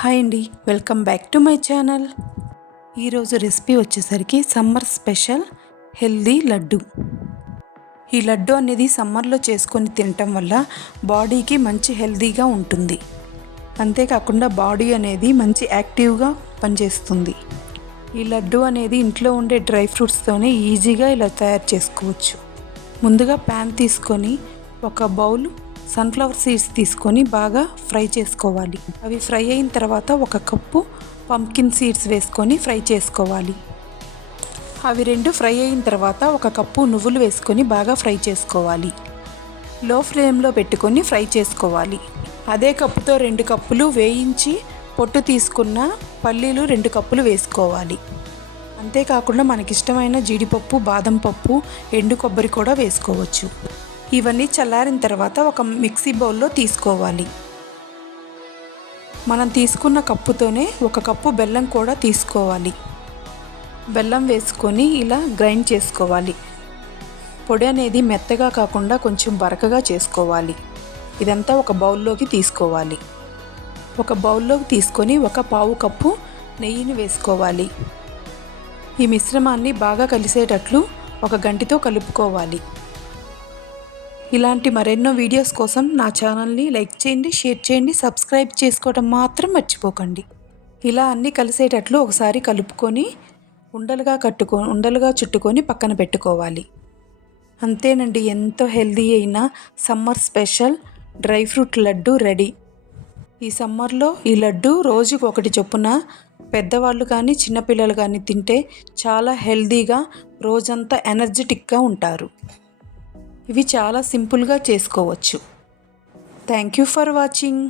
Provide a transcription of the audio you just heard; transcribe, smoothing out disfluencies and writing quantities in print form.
Hi అండి, welcome back to my channel. ఈరోజు recipe వచ్చేసరికి సమ్మర్ స్పెషల్ హెల్దీ లడ్డు. ఈ లడ్డు అనేది సమ్మర్లో చేసుకొని తినటం వల్ల బాడీకి మంచి హెల్దీగా ఉంటుంది. అంతేకాకుండా బాడీ అనేది మంచి యాక్టివ్గా పనిచేస్తుంది. ఈ లడ్డు అనేది ఇంట్లో ఉండే డ్రై ఫ్రూట్స్తోనే ఈజీగా ఇలా తయారు చేసుకోవచ్చు. ముందుగా ప్యాన్ తీసుకొని ఒక బౌల్ సన్ఫ్లవర్ సీడ్స్ తీసుకొని బాగా ఫ్రై చేసుకోవాలి. అవి ఫ్రై అయిన తర్వాత ఒక కప్పు పంకిన్ సీడ్స్ వేసుకొని ఫ్రై చేసుకోవాలి. అవి రెండు ఫ్రై అయిన తర్వాత ఒక కప్పు నువ్వులు వేసుకొని బాగా ఫ్రై చేసుకోవాలి. లో ఫ్లేమ్లో పెట్టుకొని ఫ్రై చేసుకోవాలి. అదే కప్పుతో 2 కప్పులు వేయించి పొట్టు తీసుకున్న పల్లీలు 2 కప్పులు వేసుకోవాలి. అంతేకాకుండా మనకిష్టమైన జీడిపప్పు, బాదం పప్పు, ఎండు కొబ్బరి కూడా వేసుకోవచ్చు. ఇవన్నీ చల్లారిన తర్వాత ఒక మిక్సీ బౌల్లో తీసుకోవాలి. మనం తీసుకున్న కప్పుతోనే ఒక కప్పు బెల్లం కూడా తీసుకోవాలి. బెల్లం వేసుకొని ఇలా గ్రైండ్ చేసుకోవాలి. పొడి అనేది మెత్తగా కాకుండా కొంచెం బరకగా చేసుకోవాలి. ఇదంతా ఒక బౌల్లోకి తీసుకోవాలి. ఒక బౌల్లోకి తీసుకొని ఒక పావు కప్పు నెయ్యిని వేసుకోవాలి. ఈ మిశ్రమాన్ని బాగా కలిసేటట్లు ఒక గంటితో కలుపుకోవాలి. ఇలాంటి మరెన్నో వీడియోస్ కోసం నా ఛానల్ని లైక్ చేయండి, షేర్ చేయండి, సబ్స్క్రైబ్ చేసుకోవడం మాత్రం మర్చిపోకండి. ఇలా అన్నీ కలిసేటట్లు ఒకసారి కలుపుకొని ఉండలుగా చుట్టుకొని పక్కన పెట్టుకోవాలి. అంతేనండి, ఎంతో హెల్దీ అయిన summer special dry fruit laddu ready. ఈ సమ్మర్లో ఈ లడ్డు రోజుకు ఒకటి చొప్పున పెద్దవాళ్ళు కానీ చిన్నపిల్లలు కానీ తింటే చాలా హెల్దీగా రోజంతా ఎనర్జెటిక్గా ఉంటారు. ఇవి చాలా సింపుల్గా చేసుకోవచ్చు. Thank you for watching.